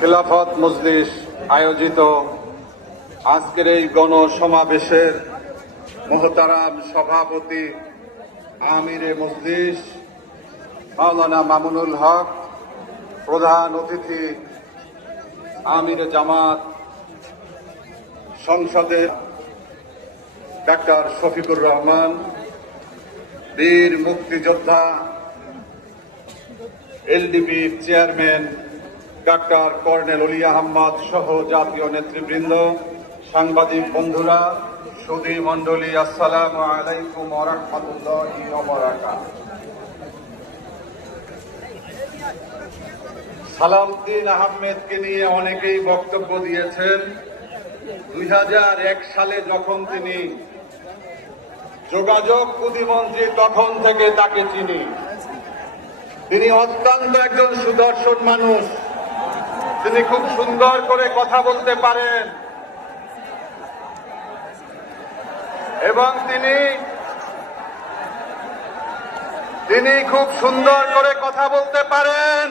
খেলাফত মজলিস আয়োজিত আজকের এই গণসমাবেশের মোহতারাম সভাপতি আমিরে মজলিস মাওলানা মামুনুল হক, প্রধান অতিথি আমিরে জামাত সংসদের ডাক্তার শফিকুর রহমান, বীর মুক্তিযোদ্ধা এলডিপির চেয়ারম্যান ডাক্তার কর্নেল অলি আহমদ সহ জাতীয় নেতৃবৃন্দ, সাংবাদিক বন্ধুরা, সুধী মণ্ডলী, আসসালামু আলাইকুম ওয়া রাহমাতুল্লাহি ওয়া বারাকাতুহু। সালাউদ্দিন আহমেদকে নিয়ে অনেকেই বক্তব্য দিয়েছেন। 2001 সালে যখন তিনি যোগাযোগ প্রতিমন্ত্রী, তখন থেকে তাকে চিনি। তিনি অত্যন্ত একজন সুদর্শন মানুষ। তিনি খুব সুন্দর করে কথা বলতে পারেন এবং তিনি খুব সুন্দর করে কথা বলতে পারেন।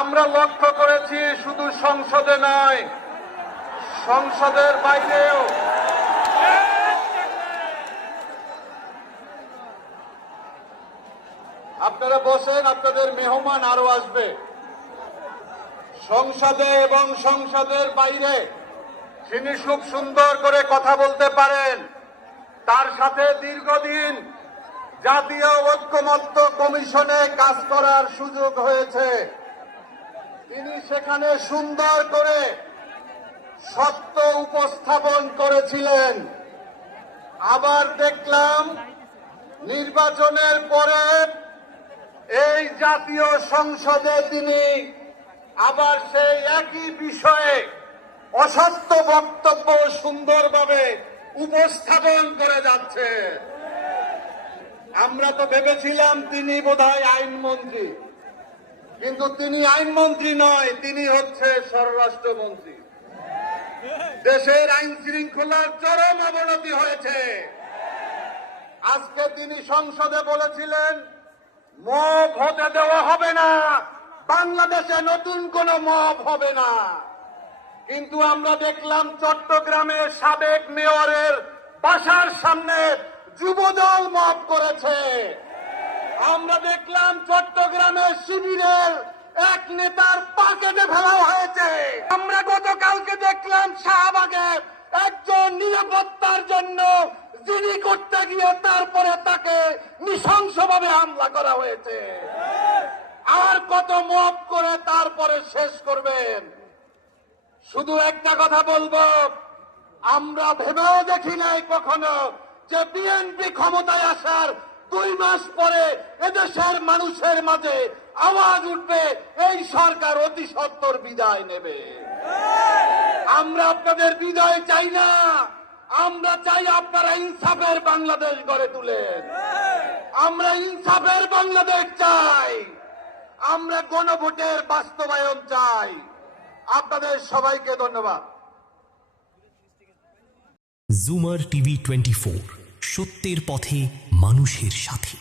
আমরা লক্ষ্য করেছি শুধু সংসদে নয়, সংসদের বাইরেও। আপনারা বসেন, আপনাদের মেহমান আরো আসবে। সংসদে এবং সংসদের বাইরে তিনি খুব সুন্দর করে কথা বলতে পারেন। তার সাথে দীর্ঘদিন জাতীয় ঐক্যমত্য কমিশনে কাজ করার সুযোগ হয়েছে। তিনি সেখানে সুন্দর করে সত্য উপস্থাপন করেছিলেন। আবার দেখলাম নির্বাচনের পরে এই জাতীয় সংসদে তিনি আবার সেই একই বিষয়ে অসত্য বক্তব্য সুন্দরভাবে উপস্থাপন করে যাচ্ছে। আমরা তো ভেবেছিলাম তিনি বোধহয় আইনমন্ত্রী, কিন্তু তিনি আইনমন্ত্রী নয়, তিনি হচ্ছে স্বরাষ্ট্রমন্ত্রী। দেশের আইন শৃঙ্খলার চরম অবনতি হয়েছে। আজকে তিনি সংসদে বলেছিলেন মব হতে দেওয়া হবে না, বাংলাদেশে নতুন কোন মব হবে না। কিন্তু আমরা দেখলাম চট্টগ্রামের সাবেক মেয়রের বাসার সামনে যুবদল মব করেছে। আমরা দেখলাম চট্টগ্রামের শিবিরের এক নেতার পা কেটে ফেলা হয়েছে। আমরা গতকালকে দেখলাম শাহবাগে একজন নিরাপত্তার জন্য জিডি করতে গিয়ে তারপরে তাকে নৃশংসভাবে হামলা করা হয়েছে। আর কত মব করে তারপরে শেষ করবেন? শুধু একটা কথা বলবো, আমরা ভেবেও দেখি নাই কখনো যে বিএনপি ক্ষমতায় আসার 2 মাস পরে এদেশের মানুষের মাঝে আওয়াজ উঠবে এই সরকার অতি সত্বর বিদায় নেবে। আমরা আপনাদের বিদায় চাই না, আমরা চাই আপনারা ইনসাফের বাংলাদেশ গড়ে তুলেন। আমরা ইনসাফের বাংলাদেশ চাই, আমরা গণভোটের বাস্তবায়ন চাই। আপনাদের সবাইকে ধন্যবাদ। জুমার টিভি 24, সত্যের পথে মানুষের সাথে।